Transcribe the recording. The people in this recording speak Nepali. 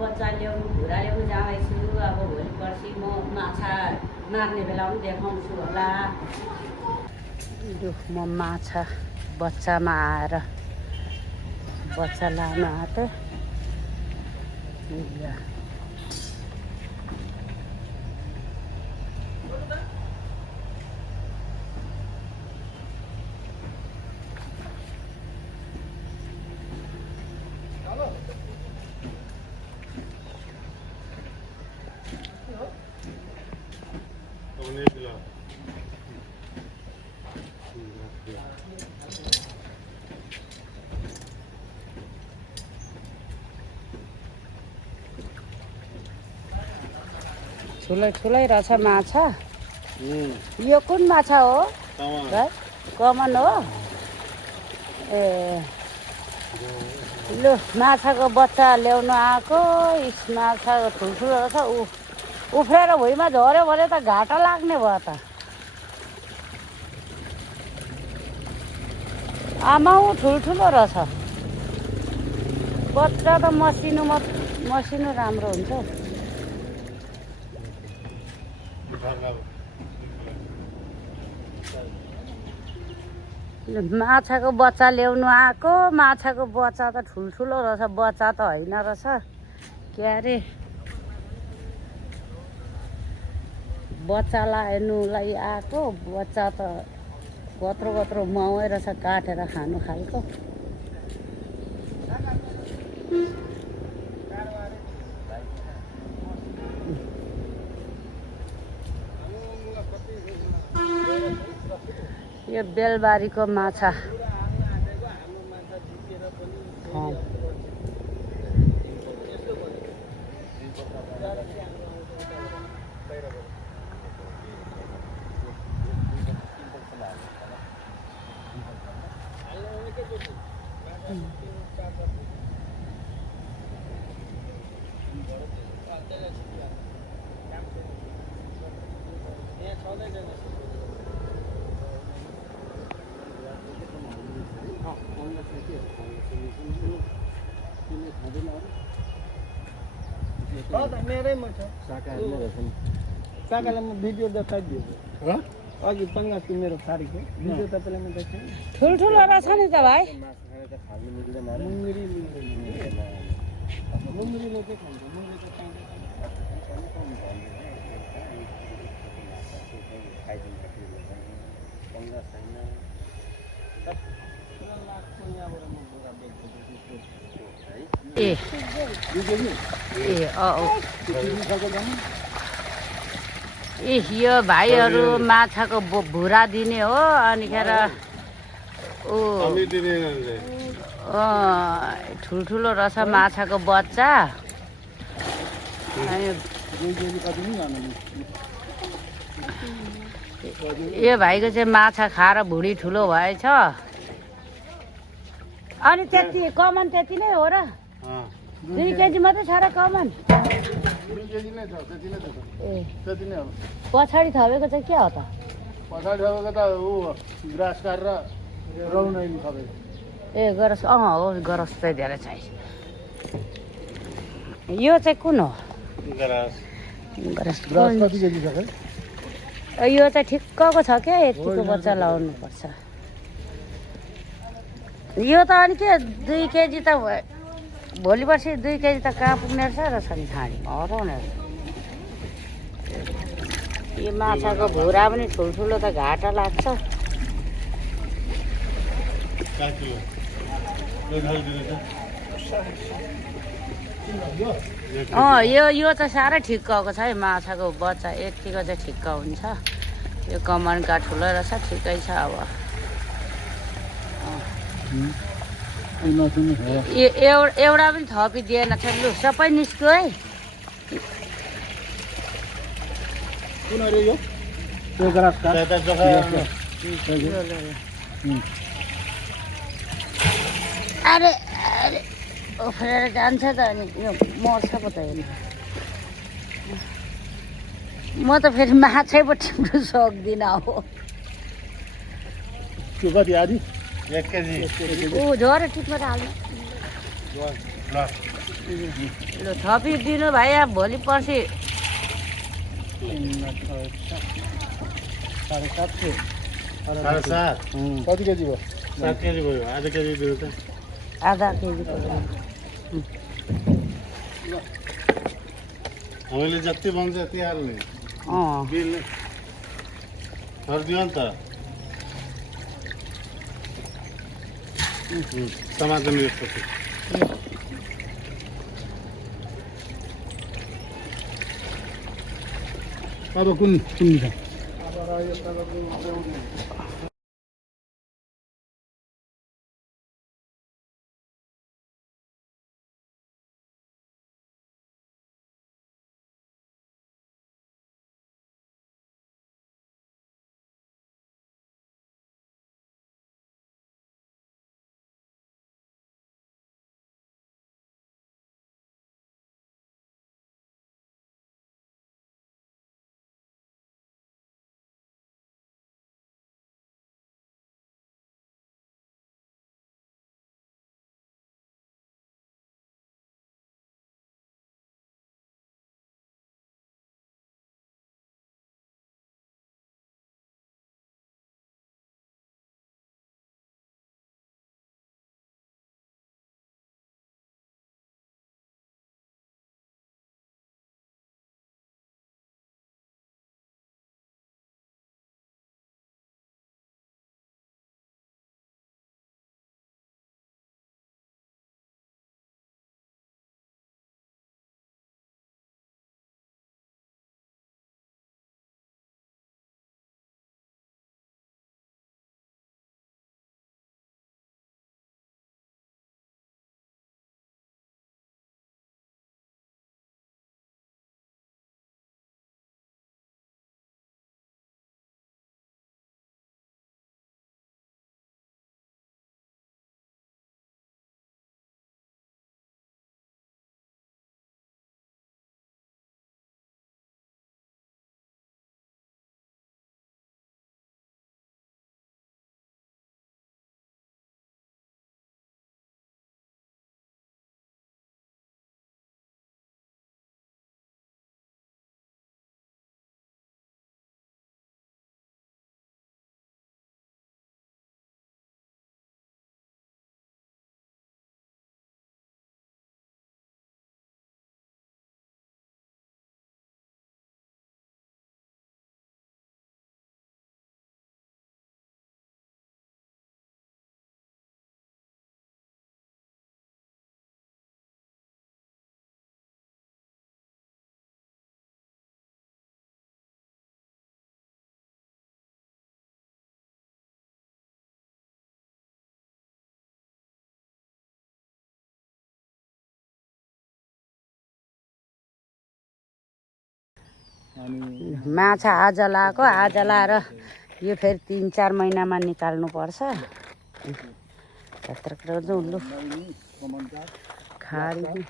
बच्चा ल्याउनु घुरा ल्याउनु जाँदैछु। अब भोलि पर्सि म माछा मार्ने बेला पनि देखाउँछु होला। म माछा बच्चामा आएर बच्चा लान आँटे। ठुलै ठुलै रहेछ माछा। यो कुन माछा हो? कमन हो। ए लु माछाको बच्चा ल्याउनु आएको। माछा ठुल्ठुलो रहेछ। उफ्रेर भुइँमा झऱ्यो भने त घाटा लाग्ने भयो त। आमाउ ठुल्ठुलो रहेछ। बच्चा त मसिनो राम्रो हुन्छ। माछाको बच्चा ल्याउनु आएको। माछाको बच्चा त ठुल्ठुलो रहेछ। बच्चा त होइन रहेछ के अरे। बच्चा लानुलाई आएको। बच्चा त कत्रो कत्रो माउै रहेछ काटेर खानु खालको। यो बेलबारीको माछा। काकालाई म भिडियो देखाइदिएको अघि पङ्गासको मेरो साडीको भिडियो तपाईँलाई म देखाएँ। ठुल्ठुलो रहेछ नि त भाइ। मुङ्गरीले चाहिँ खान्छ। यो भाइहरू माछाको भुरा दिने हो। अनिखेर ठुल्ठुलो रहेछ माछाको बच्चा। यो भाइको चाहिँ माछा खाएर भुँडी ठुलो भएछ। अनि त्यति कमन त्यति नै हो र? 2 केजी मात्रै छ र कमन? पछाडि थपेको चाहिँ के हो त? पछाडि थपेको त ग्रास काटेर रौन थपेको। ए गरस। हो गरस चाहिँ धेरै चाहिन्छ। यो चाहिँ कुन हो? गरस कति केजी छ? यो चाहिँ ठिक्कको छ क्या। यतिको बच्चा लाउनु पर्छ। यो त अनि के 2 केजी त भोलि पर्सि 2 केजी त कहाँ पुग्ने रहेछ नि छाडी हराउने। यो माछाको भुरा पनि ठुल्ठुलो त घाटा लाग्छ। यो चाहिँ साह्रै ठिक्कको छ है माछाको बच्चा। यतिको चाहिँ ठिक्क हुन्छ। यो कमनका ठुलो रहेछ। ठिकै छ। अब एउटा पनि थपिदिएन छ। लु सबै निस्क्यो है। अरे अरे उफ्रेर जान्छ त। अनि यो मर्छ पो त। हेर्नु म त फेरि माछै पो टिप्नु सक्दिनँ हो। त्यो कति आदि? 1 केजी। झरे टिप्नु त हाल्नु। लु थपिदिनु भाइ अब भोलि पर्सि 750 7.5 कति केजी भयो 7 केजी भयो आधा केजी दियो त आधा केजी हामीले जति भन्छ त्यति हाल्ने अँ बिल गरिदियो नि त समाधान यसपछि अब कुन कुन छ माछा आज लाएको आज लाएर यो फेरि 3-4 महिनामा निकाल्नुपर्छ त्यत्रो लु खाडी